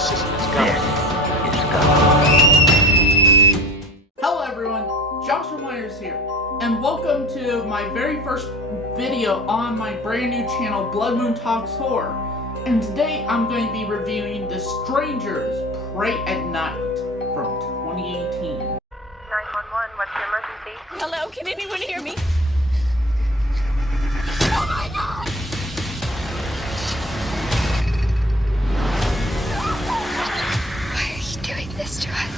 This is go. Hello everyone, Joshua Myers here, and welcome to my very first video on my brand new channel, Bloodmoon Talks Horror. And today I'm going to be reviewing The Strangers Pray at Night from 2018. 911, what's your emergency? Hello, can anyone hear me? Why are you doing this to us?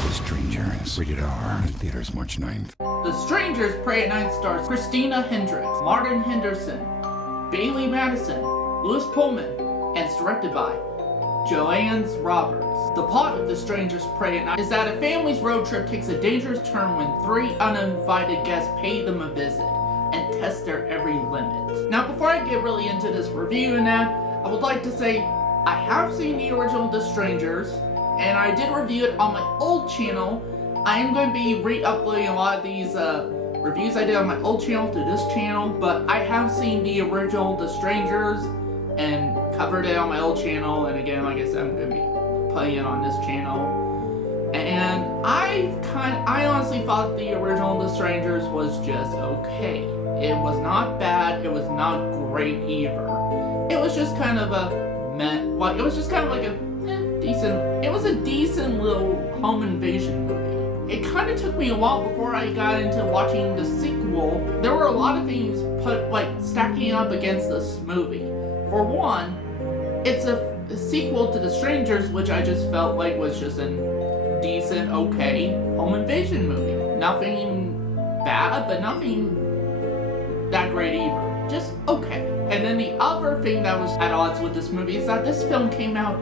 The Strangers, rated R, in theaters March 9th. The Strangers Pray at Night stars Christina Hendricks, Martin Henderson, Bailey Madison, Louis Pullman, and it's directed by Joanne Roberts. The plot of The Strangers Pray at Night is that a family's road trip takes a dangerous turn when three uninvited guests pay them a visit and test their every limit. Now, before I get really into this review and that, I would like to say I have seen the original The Strangers, and I did review it on my old channel. I am going to be re-uploading a lot of these reviews I did on my old channel to this channel, but I have seen the original The Strangers and covered it on my old channel, and again, like I said, I'm going to be playing it on this channel. And I honestly thought the original The Strangers was just okay. It was not bad, it was not great either. It was just kind of a meh, well, it was just kind of like a decent, it was a decent little home invasion movie. It kind of took me a while before I got into watching the sequel. There were a lot of things stacking up against this movie. For one, it's a sequel to The Strangers, which I just felt like was just a decent, okay home invasion movie. Nothing bad, but nothing that great either. Just okay. And then the other thing that was at odds with this movie is that this film came out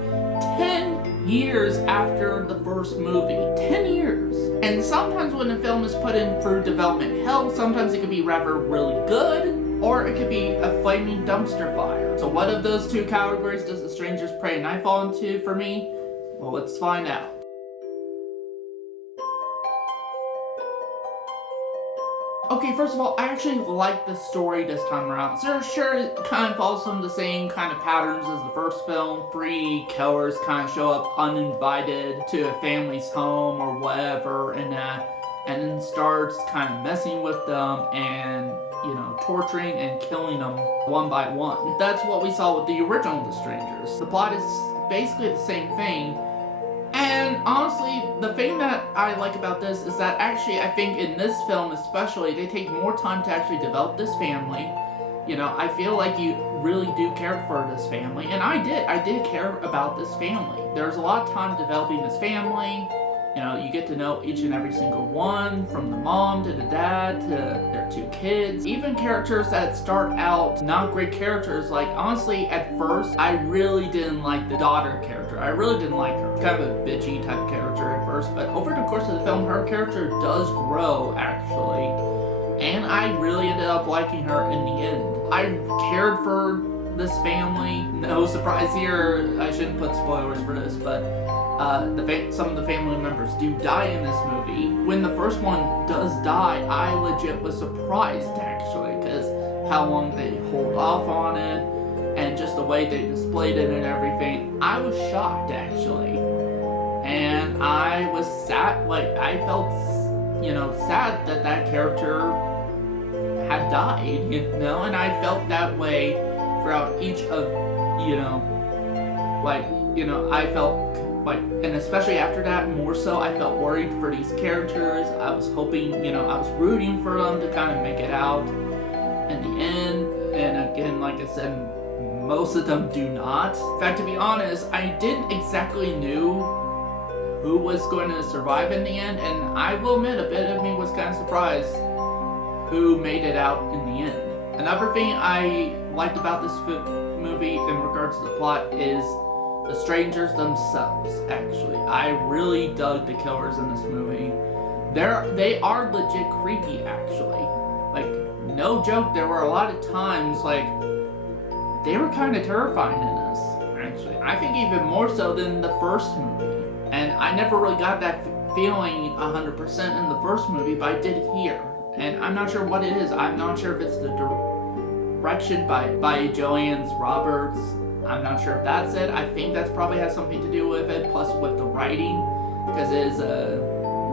10 years after the first movie. 10 years. And sometimes when a film is put in through development hell, sometimes it could be rather really good, or it could be a flaming dumpster fire. So what of those two categories does The Strangers Pray at Night fall into for me? Well, let's find out. Okay, first of all, I actually like the story this time around. So sure, it kind of follows some of the same kind of patterns as the first film. Three killers kind of show up uninvited to a family's home or whatever, and then starts kind of messing with them and, you know, torturing and killing them one by one. That's what we saw with the original The Strangers. The plot is basically the same thing. And honestly, the thing that I like about this is that actually I think in this film especially, they take more time to actually develop this family. You know, I feel like you really do care for this family, and I did care about this family. There's a lot of time developing this family. You know, you get to know each and every single one, from the mom to the dad to their two kids. Even characters that start out not great characters, like honestly at first, I really didn't like the daughter character. I really didn't like her. Kind of a bitchy type of character at first, but over the course of the film, her character does grow actually. And I really ended up liking her in the end. I cared for this family. No surprise here, I shouldn't put spoilers for this, but some of the family members do die in this movie. When the first one does die, I legit was surprised actually, because how long they hold off on it and just the way they displayed it and everything. I was shocked actually, and I was sad. Like I felt, you know, sad that that character had died, you know, and I felt that way throughout each of, you know, I felt like, and especially after that, more so, I felt worried for these characters. I was hoping, you know, I was rooting for them to kind of make it out in the end. And again, like I said, most of them do not. In fact, to be honest, I didn't exactly knew who was going to survive in the end, and I will admit, a bit of me was kind of surprised who made it out in the end. Another thing I liked about this movie in regards to the plot is the strangers themselves, actually. I really dug the killers in this movie. They are legit creepy, actually. Like, no joke, there were a lot of times, like, they were kind of terrifying in this, actually. I think even more so than the first movie. And I never really got that feeling 100% in the first movie, but I did here. And I'm not sure what it is. I'm not sure if it's the direction by Joanne Roberts. I'm not sure if that's it. I think that's probably has something to do with it, plus with the writing, because it is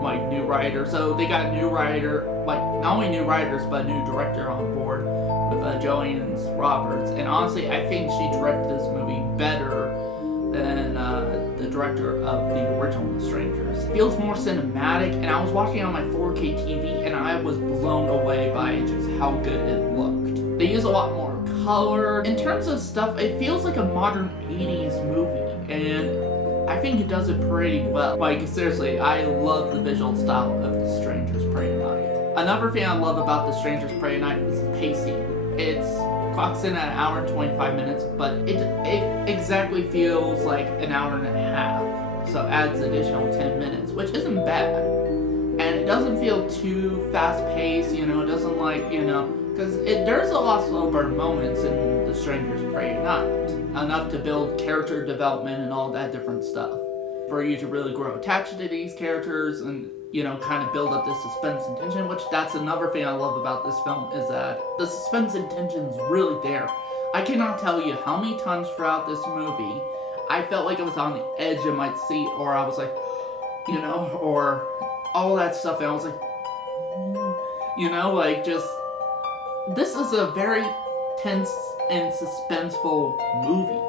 like new writer. So they got new writer, like not only new writers, but a new director on board with Joanne Roberts. And honestly, I think she directed this movie better than the director of the original The Strangers. It feels more cinematic, and I was watching it on my 4K TV, and I was blown away by just how good it looked. They use a lot more color. In terms of stuff, it feels like a modern 80s movie, and I think it does it pretty well. Like, seriously, I love the visual style of The Strangers Prey at Night. Another thing I love about The Strangers Prey at Night is the pacing. It's clocks in at an hour and 25 minutes, but it exactly feels like an hour and a half. So adds additional 10 minutes, which isn't bad. And it doesn't feel too fast-paced, you know, it doesn't like, you know, because there's a lot of slow burn moments in The Strangers Prey at Night. Enough to build character development and all that different stuff. For you to really grow attached to these characters and, you know, kind of build up this suspense and tension, which that's another thing I love about this film, is that the suspense and tension's really there. I cannot tell you how many times throughout this movie I felt like I was on the edge of my seat, or I was like, you know, or all that stuff, and I was like, you know, like just, this is a very tense and suspenseful movie.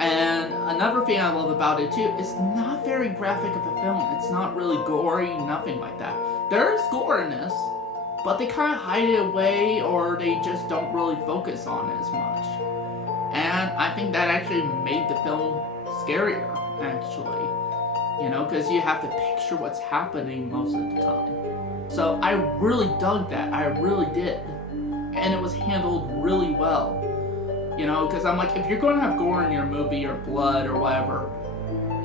And another thing I love about it too, it's not very graphic of a film. It's not really gory, nothing like that. There is gore in this, but they kind of hide it away, or they just don't really focus on it as much. And I think that actually made the film scarier, actually. You know, because you have to picture what's happening most of the time. So I really dug that. I really did. And it was handled really well. You know, because I'm like, if you're going to have gore in your movie or blood or whatever,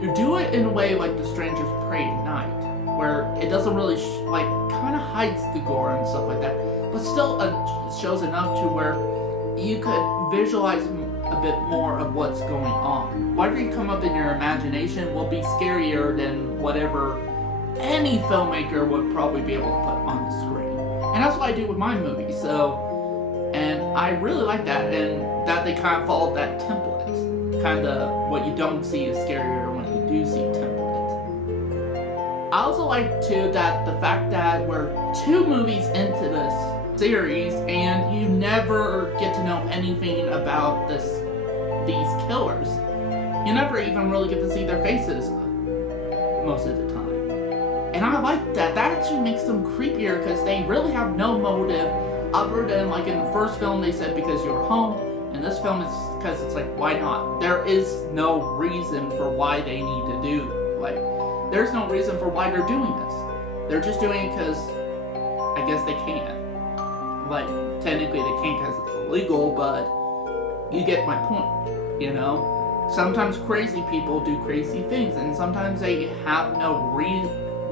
you do it in a way like The Strangers Prey at Night, where it doesn't really, kind of hides the gore and stuff like that, but still shows enough to where you could visualize a bit more of what's going on. Whatever you come up in your imagination will be scarier than whatever any filmmaker would probably be able to put on the screen. And that's what I do with my movies, and I really like that, and that they kind of followed that template. Kind of what you don't see is scarier than what you do see template. I also like, too, that the fact that we're 2 movies into this series, and you never get to know anything about these killers. You never even really get to see their faces most of the time. And I like that. That actually makes them creepier, because they really have no motive other than, like, in the first film they said because you're home. In this film it's because it's like, why not? There is no reason for why they need to do, there's no reason for why they're doing this. They're just doing it because I guess they can. Technically they can't because it's illegal, but you get my point, you know? Sometimes crazy people do crazy things, and sometimes they have no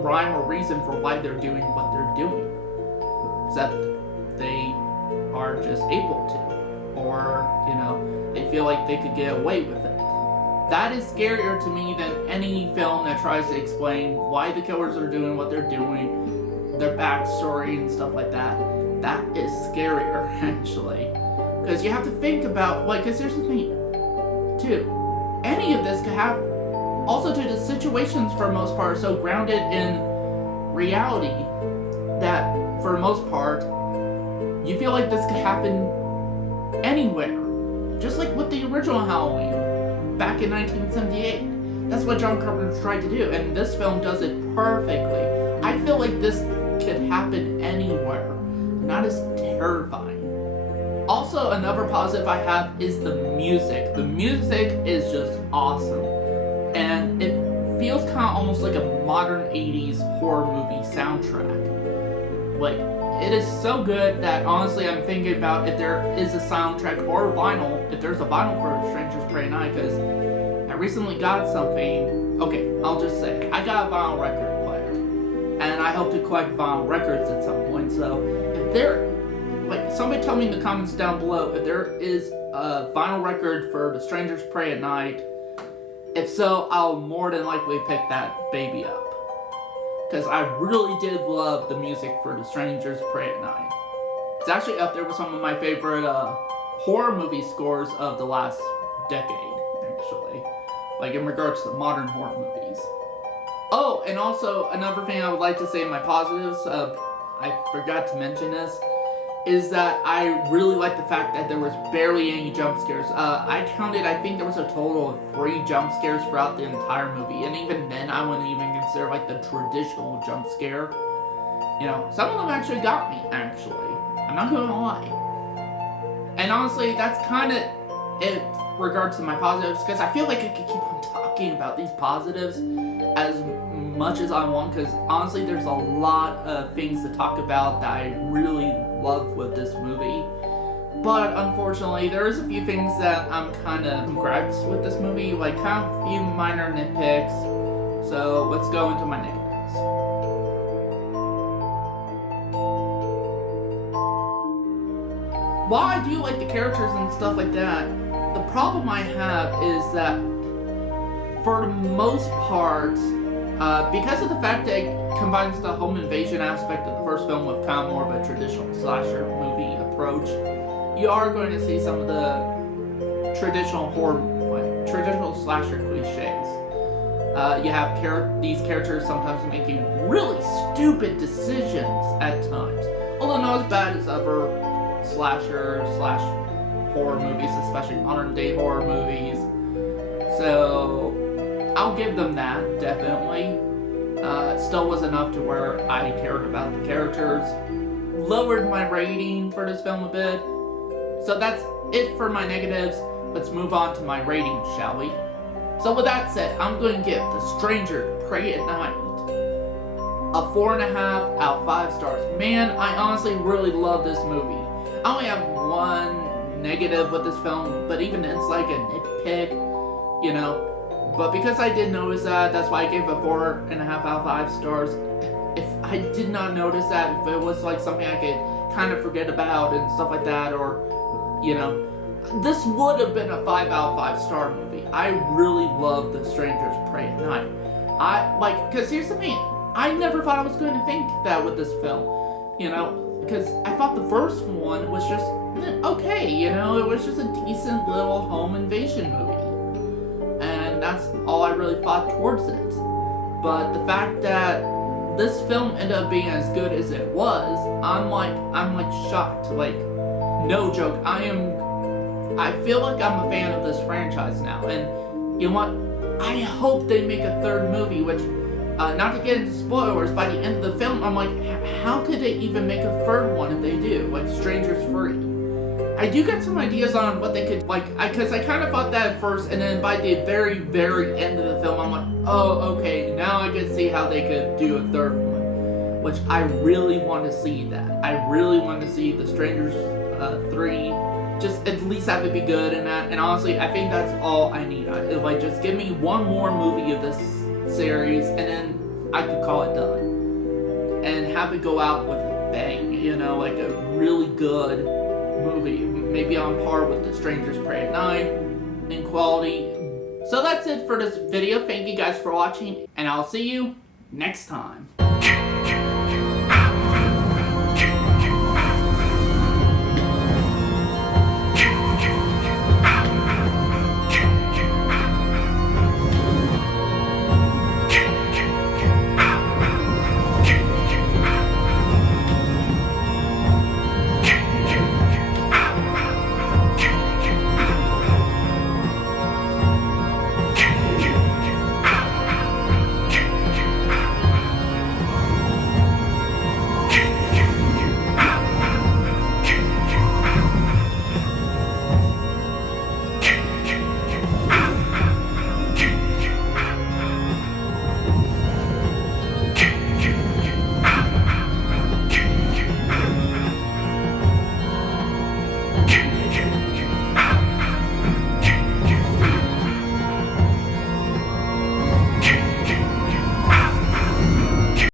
rhyme or reason for why they're doing what they're doing. Except they are just able to. Or, you know, they feel like they could get away with it. That is scarier to me than any film that tries to explain why the killers are doing what they're doing, their backstory and stuff like that. That is scarier, actually. Because you have to think about, because here's the thing, too. Any of this could happen. Also, too, the situations for the most part are so grounded in reality that, for the most part, you feel like this could happen anywhere. Just like with the original Halloween, back in 1978. That's what John Carpenter tried to do, and this film does it perfectly. I feel like this could happen anywhere. And that is terrifying. Also, another positive I have is the music. The music is just awesome. And it feels kind of almost like a modern 80s horror movie soundtrack. It is so good that honestly I'm thinking about if there is a soundtrack or vinyl, if there's a vinyl for Strangers Prey at Night, because I recently got something. Okay, I'll just say, I got a vinyl record player. And I hope to collect vinyl records at some point, so if there, somebody tell me in the comments down below if there is a vinyl record for The Strangers Prey at Night, If so, I'll more than likely pick that baby up. Because I really did love the music for The Strangers Pray at Night. It's actually up there with some of my favorite horror movie scores of the last decade, actually. Like in regards to modern horror movies. Oh, and also another thing I would like to say in my positives, I forgot to mention this, is that I really like the fact that there was barely any jump scares. I counted, I think there was a total of 3 jump scares throughout the entire movie, and even then I wouldn't even consider like the traditional jump scare. You know, some of them actually got me, actually. I'm not gonna lie. And honestly, that's kind of it in regards to my positives, because I feel like I could keep on talking about these positives as much as I want, because honestly there's a lot of things to talk about that I really love with this movie. But unfortunately, there's a few things that I'm kind of gripes with this movie, like kind of a few minor nitpicks. So let's go into my negatives. While I do like the characters and stuff like that, the problem I have is that for the most part, because of the fact that it combines the home invasion aspect of the first film with kind of more of a traditional slasher movie approach, you are going to see some of the traditional horror, traditional slasher cliches. You have these characters sometimes making really stupid decisions at times, although not as bad as other slasher/horror movies, especially modern day horror movies. So I'll give them that, definitely. It still was enough to where I cared about the characters. Lowered my rating for this film a bit. So that's it for my negatives. Let's move on to my rating, shall we? So with that said, I'm going to give The Stranger Pray at Night a 4.5 out of 5 stars. Man, I honestly really love this movie. I only have one negative with this film, but even it's like a nitpick, you know. But because I did notice that, that's why I gave a 4.5 out of 5 stars. If I did not notice that, if it was like something I could kind of forget about and stuff like that, or, you know, this would have been a 5 out of 5 star movie. I really love The Strangers Pray at Night. Because here's the thing, I never thought I was going to think that with this film, you know, because I thought the first one was just okay, you know, it was just a decent little home invasion movie. And that's all I really thought towards it. But the fact that this film ended up being as good as it was, I'm shocked. Like, no joke. I feel like I'm a fan of this franchise now. And you know what? I hope they make a third movie, which, not to get into spoilers, by the end of the film, I'm like, how could they even make a third one if they do? Like, Strangers Free. I do get some ideas on what they could, because I kind of thought that at first, and then by the very, very end of the film, I'm like, oh, okay, now I can see how they could do a third one, which I really want to see that. I really want to see The Strangers 3, just at least have it be good and that, and honestly, I think that's all I need. If just give me one more movie of this series, and then I could call it done. And have it go out with a bang, you know, like a really good movie, maybe on par with The Strangers Pray at Night in quality. So that's it for this video. Thank you guys for watching, and I'll see you next time.